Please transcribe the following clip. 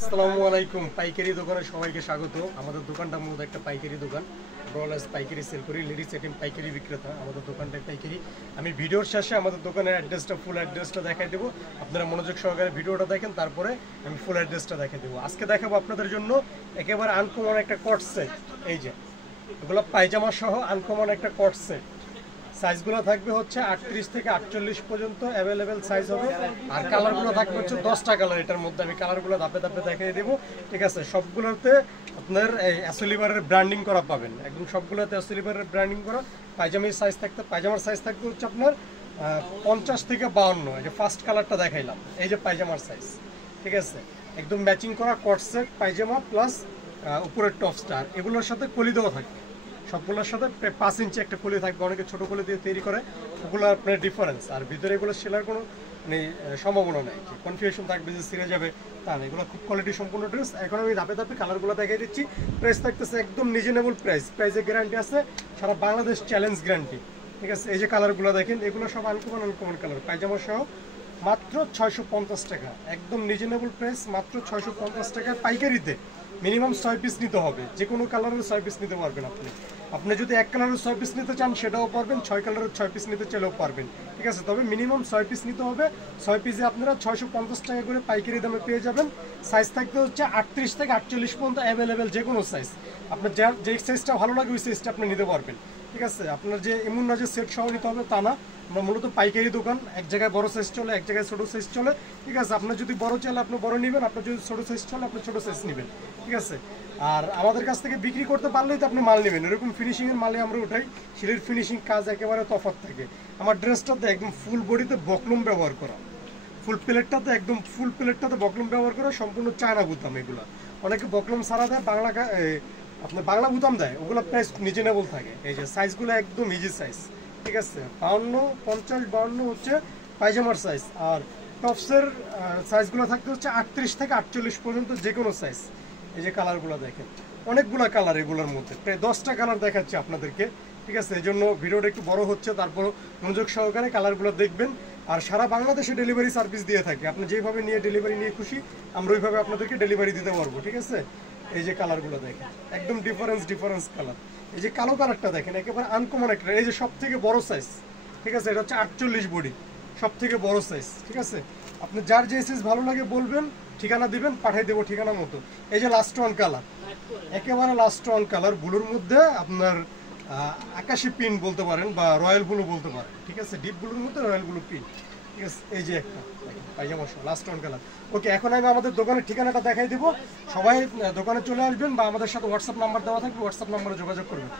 আসসালামু আলাইকুম। পাইকারি দোকানে সবাইকে স্বাগত। আমাদের দোকানটা মূলত একটা পাইকারি দোকান। ব্রলার্স পাইকারি সেল করি, লেডিস আইটেম পাইকারি বিক্রেতা। আমাদের দোকানটা পাইকারি। আমি ভিডিওর শেষে আমাদের দোকানের অ্যাড্রেসটা, ফুল অ্যাড্রেসটা দেখাই দেবো। আপনারা মনোযোগ সহকারে ভিডিওটা দেখেন, তারপরে আমি ফুল অ্যাড্রেসটা দেখাই দেবো। আজকে দেখাবো আপনাদের জন্য একেবারে আনকমন একটা কট সেট। এই যে এগুলো পায়জামা সহ আনকমন একটা কট সেট। সাইজগুলো থাকবে হচ্ছে 38 থেকে 48 পর্যন্ত অ্যাভেলেবেল সাইজ হবে। আর কালারগুলো থাকবে হচ্ছে 10টা কালার। এটার মধ্যে আমি কালারগুলো ধাপে ধাপে দেখিয়ে দেবো, ঠিক আছে? সবগুলোতে আপনার এই অ্যাসোলিভারের ব্র্যান্ডিং করা পাবেন, একদম সবগুলোতে অ্যাসোলিভারের ব্র্যান্ডিং করা। পায়জামার সাইজ থাকবে হচ্ছে আপনার 50 থেকে 52। এই যে ফার্স্ট কালারটা দেখাইলাম, এই যে পায়জামার সাইজ, ঠিক আছে? একদম ম্যাচিং করা কট সেট পায়জামা প্লাস উপরের টপ স্টার। এগুলোর সাথে কলি দেওয়া থাকবে, সবগুলোর সাথে 5 ইঞ্চি একটা কলি থাকবে। অনেকে ছোট কলি দিয়ে তৈরি করে, ওগুলো আপনার ডিফারেন্স। আর ভিতরে এগুলো সেলার কোনো মানে সম্ভাবনা নেই, কনফিউশন থাকবে যে ছিঁড়ে যাবে, তা না। এগুলো খুব কোয়ালিটি সম্পূর্ণ ড্রেস। এখন আমি ধাপে ধাপে কালারগুলো দেখিয়ে দিচ্ছি। প্রাইস থাকতেছে একদম রিজনেবল প্রাইসের গ্যারান্টি আছে, সারা বাংলাদেশ চ্যালেঞ্জ গ্যারান্টি, ঠিক আছে? এই যে কালারগুলো দেখেন, এগুলো সব আনকমন কালার, পায়জামা সহ মাত্র 650 টাকা। একদম রিজনেবল প্রাইস, মাত্র 650 টাকা পাইকারিতে। মিনিমাম 6 পিস নিতে হবে, যে কোনো কালারের 6 পিস নিতে পারবেন আপনি যদি এক কালারের 6 পিস নিতে চান সেটাও পারবেন, 6 কালারের 6 পিস নিতে চাইলেও পারবেন, ঠিক আছে? তবে মিনিমাম 6 পিস নিতে হবে। 6 পিসে আপনারা 650 টাকা করে পাইকারি দামে পেয়ে যাবেন। সাইজ থাকতে হচ্ছে 38 থেকে 48 পর্যন্ত অ্যাভেলেবেল, যে কোনো সাইজ। আপনার যে সাইজটা ভালো লাগে ওই সাইজটা আপনি নিতে পারবেন, ঠিক আছে? আপনার যে এমন না যে সেট সহ নিতে হবে, তা না। আমরা মূলত পাইকারি দোকান, এক জায়গায় বড় সাইজ চলে, এক জায়গায় ছোট সাইজ চলে, ঠিক আছে? আপনার যদি বড় চাইলে আপনি বড় নেবেন, আপনার যদি ছোট সাইজ চলে আপনি ছোট সাইজ নেবেন, ঠিক আছে? আর আমাদের কাছ থেকে বিক্রি করতে পারলেই তো আপনি মাল নেবেন। এরকম ফিনিশিংয়ের মালে আমরা উঠাই, শিলের ফিনিশিং কাজ একেবারে তফাৎ থাকে। আমার ড্রেসটাতে একদম ফুল বডিতে বকলুম ব্যবহার করা, ফুল প্লেটটাতে বকলুম ব্যবহার করা, সম্পূর্ণ চায়না বুতাম। এগুলো অনেকে বকলুম সারা দেয়, আপনার বাংলা বুতাম দেয়, ওগুলো প্রাইস রিজনেবল থাকে। এই যে সাইজগুলো একদম ইজি সাইজ, ঠিক আছে? 52, 50, 52 হচ্ছে পায়জামার সাইজ। আর টপসের সাইজগুলো থাকতে হচ্ছে 38 থেকে 48 পর্যন্ত, যে কোনো সাইজ। এই যে কালারগুলো দেখেন, অনেকগুলো কালার, এগুলোর মধ্যে প্রায় 10টা কালার দেখাচ্ছে আপনাদেরকে, ঠিক আছে? এই জন্য ভিডিওটা একটু বড় হচ্ছে, তারপর মনোযোগ সহকারে কালারগুলো দেখবেন। আর সারা বাংলাদেশে ডেলিভারি সার্ভিস দিয়ে থাকি। আপনি যেভাবে নিয়ে ডেলিভারি নিয়ে খুশি, আমরা ওইভাবে আপনাদেরকে ডেলিভারি দিতে পারবো, ঠিক আছে? এই যে কালারগুলো দেখেন, একদম ডিফারেন্স কালার। এই যে কালো কালারটা দেখেন, একেবারে আনকমন একটা। এই যে সব থেকে বড় সাইজ, ঠিক আছে? এটা হচ্ছে 48 বডি, সব থেকে বড় সাইজ, ঠিক আছে? আপনি যার যে সাইজ ভালো লাগে বলবেন, ঠিকানা দিবেন, পাঠিয়ে দেবো ঠিকানা মতো। এই যে লাস্ট ওয়ান কালার, একেবারে লাস্ট ওয়ান কালার, ব্লুর মধ্যে আপনার আকাশি পিন বলতে পারেন বা রয়্যাল ব্লু বলতে পারেন, ঠিক আছে? ডিপ ব্লুর মধ্যে রয়্যাল ব্লু পিন, ঠিক আছে? এই যে একটা পায়জামা লাস্ট ওয়ান কালার। ওকে, এখন আমি আমাদের দোকানের ঠিকানাটা দেখাই দেবো। সবাই দোকানে চলে আসবেন বা আমাদের সাথে হোয়াটসঅ্যাপ নাম্বার দেওয়া থাকবে, হোয়াটসঅ্যাপ নাম্বারে যোগাযোগ করবেন।